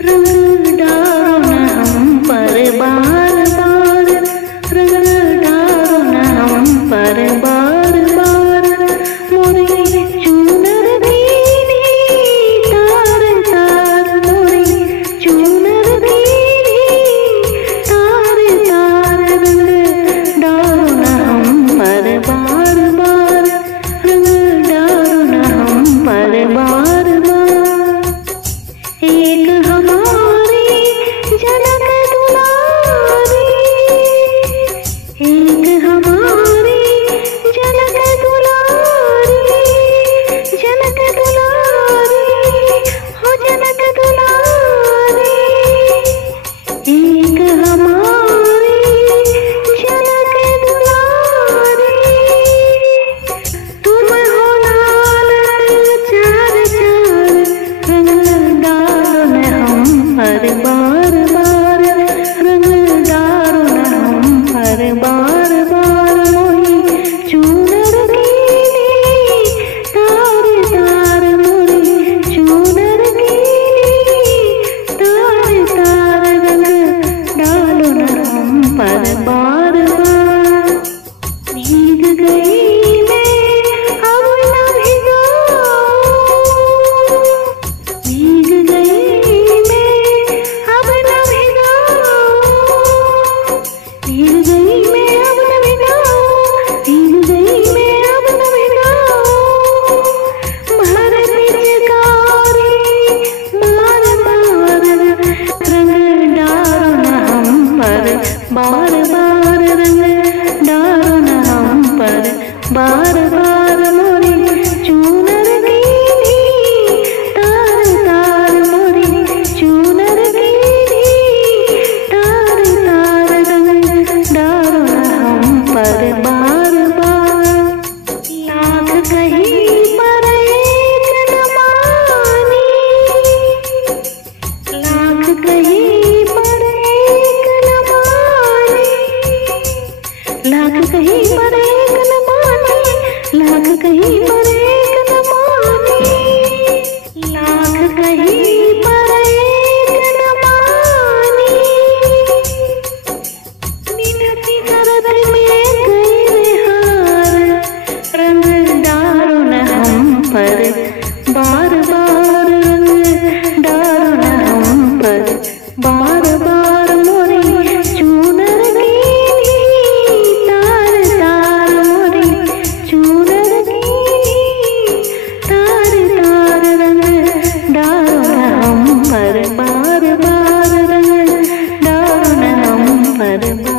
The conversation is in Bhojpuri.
रंग डालो न हम पर बार बार, रंग डालो न हम पर बार बार। मोरी चूनर दीनी तार तार, मोरी चूनर दीनी तार तार। रंग डालो न हम पर बार बार, रंग डालो न हम पर बार बार। एक हमारी झलक दुलारी, एक हमारी झलक दुलारी, झलक दुलारी हो झलक दुलारी। एक हमारी झलक दुलारी, तुम हो लाल चार चार। रंग डालो न हम पर बार बार, रंग डालो न हम पर बार बार। मोरी चूनर कीनी तार तार, मोरी चूनर कीनी तार तार। रंग डालो न हम पर बार बार। भीग गई मैं अब न भिगाओ, भीग गई मैं अब न भिगाओ, भीग गई मैं अब न भिगाओ, भीग गई मैं अब न भिगाओ। भर पिचकारी मार मार, रंग डालो न हम पर बार बार, रंग डालो न हम पर बार बार। मोरी चूनर कीनी तार तार, मोरी चूनर कीनी तार तार। रंग डालो न हम पर बार बार। लाख कहीं पर एक न मानी, लाख कहीं पर एक न मानी, लाख कहीं पर एक न मानी, लाख कहीं पर एक न मानी, लाख कहीं पर एक न मानी। मिनती करत में गई हार, रंग डालो न हम पर बार बार, रंग डालो न हम पर बार बार। मोरी चूनर कीनी तार तार, मोरी चूनर कीनी तार तार। रंग डालो न हम पर बार बार, रंग डालो न हम पर बार।